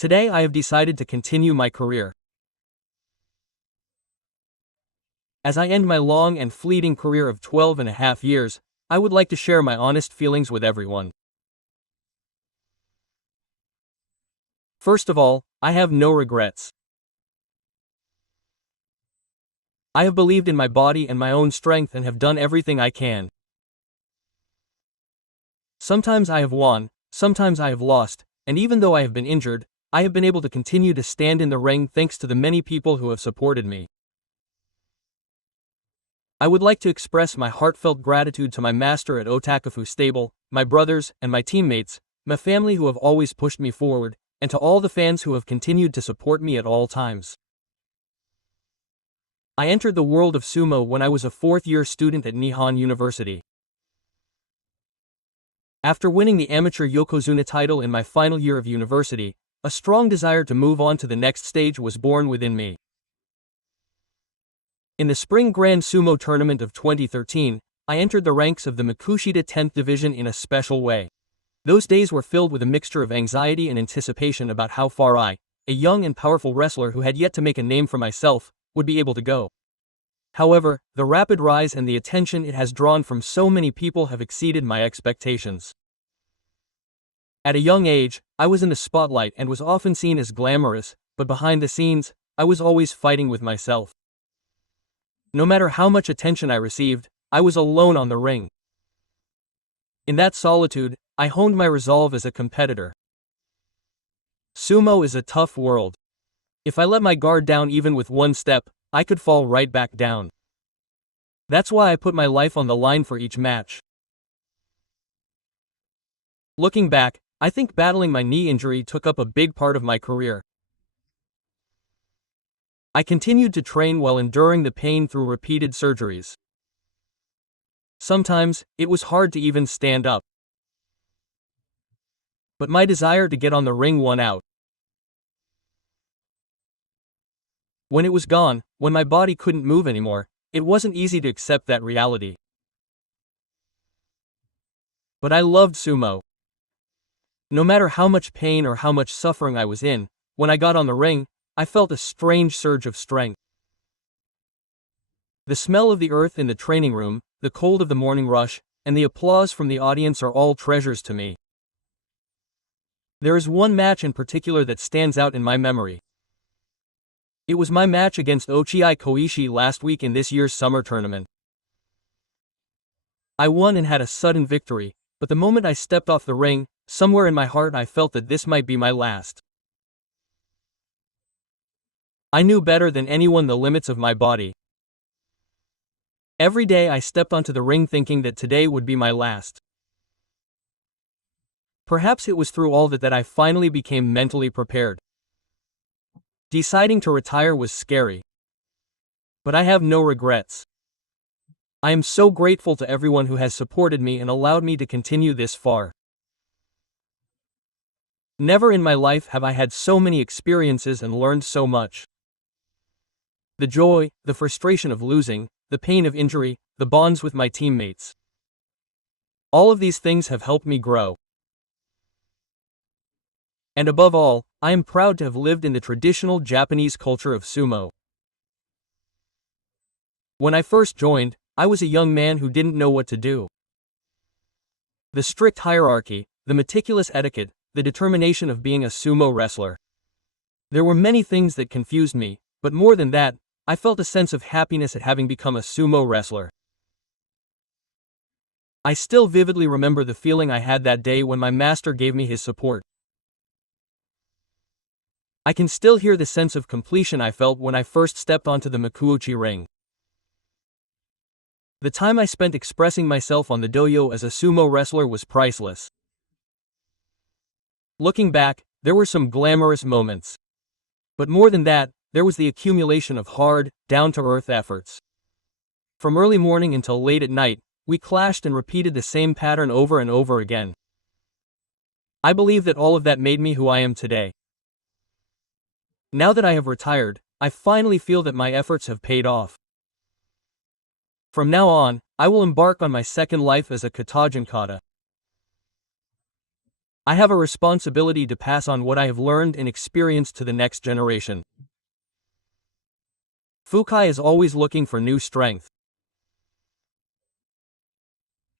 Today I have decided to continue my career. As I end my long and fleeting career of 12.5 years, I would like to share my honest feelings with everyone. First of all, I have no regrets. I have believed in my body and my own strength and have done everything I can. Sometimes I have won, sometimes I have lost, and even though I have been injured, I have been able to continue to stand in the ring thanks to the many people who have supported me. I would like to express my heartfelt gratitude to my master at Otakafu Stable, my brothers, and my teammates, my family who have always pushed me forward, and to all the fans who have continued to support me at all times. I entered the world of sumo when I was a fourth-year student at Nihon University. After winning the amateur Yokozuna title in my final year of university, a strong desire to move on to the next stage was born within me. In the Spring Grand Sumo Tournament of 2013, I entered the ranks of the Makushita 10th Division in a special way. Those days were filled with a mixture of anxiety and anticipation about how far I, a young and powerful wrestler who had yet to make a name for myself, would be able to go. However, the rapid rise and the attention it has drawn from so many people have exceeded my expectations. At a young age, I was in the spotlight and was often seen as glamorous, but behind the scenes, I was always fighting with myself. No matter how much attention I received, I was alone on the ring. In that solitude, I honed my resolve as a competitor. Sumo is a tough world. If I let my guard down even with one step, I could fall right back down. That's why I put my life on the line for each match. Looking back, I think battling my knee injury took up a big part of my career. I continued to train while enduring the pain through repeated surgeries. Sometimes, it was hard to even stand up. But my desire to get on the ring won out. When it was gone, when my body couldn't move anymore, it wasn't easy to accept that reality. But I loved sumo. No matter how much pain or how much suffering I was in, when I got on the ring, I felt a strange surge of strength. The smell of the earth in the training room, the cold of the morning rush, and the applause from the audience are all treasures to me. There is one match in particular that stands out in my memory. It was my match against Ochiai Koishi last week in this year's summer tournament. I won and had a sudden victory, but the moment I stepped off the ring, somewhere in my heart I felt that this might be my last. I knew better than anyone the limits of my body. Every day I stepped onto the ring thinking that today would be my last. Perhaps it was through all that I finally became mentally prepared. Deciding to retire was scary. But I have no regrets. I am so grateful to everyone who has supported me and allowed me to continue this far. Never in my life have I had so many experiences and learned so much. The joy, the frustration of losing, the pain of injury, the bonds with my teammates. All of these things have helped me grow. And above all, I am proud to have lived in the traditional Japanese culture of sumo. When I first joined, I was a young man who didn't know what to do. The strict hierarchy, the meticulous etiquette, the determination of being a sumo wrestler. There were many things that confused me, but more than that, I felt a sense of happiness at having become a sumo wrestler. I still vividly remember the feeling I had that day when my master gave me his support. I can still hear the sense of completion I felt when I first stepped onto the Makuuchi ring. The time I spent expressing myself on the dojo as a sumo wrestler was priceless. Looking back, there were some glamorous moments. But more than that, there was the accumulation of hard, down-to-earth efforts. From early morning until late at night, we clashed and repeated the same pattern over and over again. I believe that all of that made me who I am today. Now that I have retired, I finally feel that my efforts have paid off. From now on, I will embark on my second life as a kata. I have a responsibility to pass on what I have learned and experienced to the next generation. Fukai is always looking for new strength.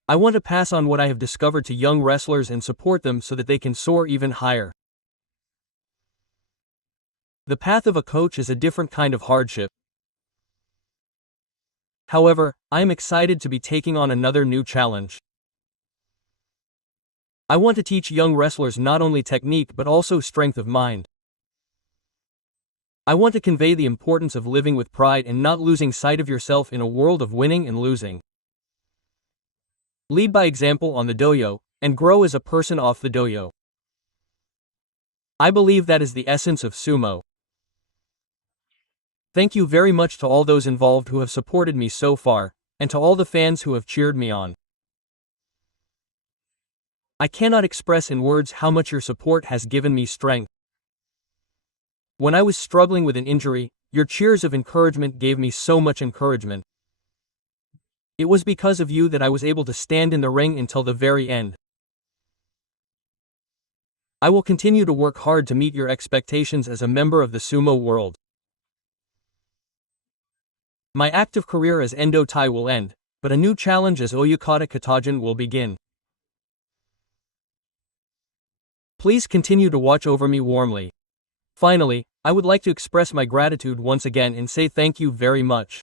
I want to pass on what I have discovered to young wrestlers and support them so that they can soar even higher. The path of a coach is a different kind of hardship. However, I am excited to be taking on another new challenge. I want to teach young wrestlers not only technique but also strength of mind. I want to convey the importance of living with pride and not losing sight of yourself in a world of winning and losing. Lead by example on the dojo, and grow as a person off the dojo. I believe that is the essence of sumo. Thank you very much to all those involved who have supported me so far, and to all the fans who have cheered me on. I cannot express in words how much your support has given me strength. When I was struggling with an injury, your cheers of encouragement gave me so much encouragement. It was because of you that I was able to stand in the ring until the very end. I will continue to work hard to meet your expectations as a member of the sumo world. My active career as Endo Tai will end, but a new challenge as Oyukata Katajin will begin. Please continue to watch over me warmly. Finally, I would like to express my gratitude once again and say thank you very much.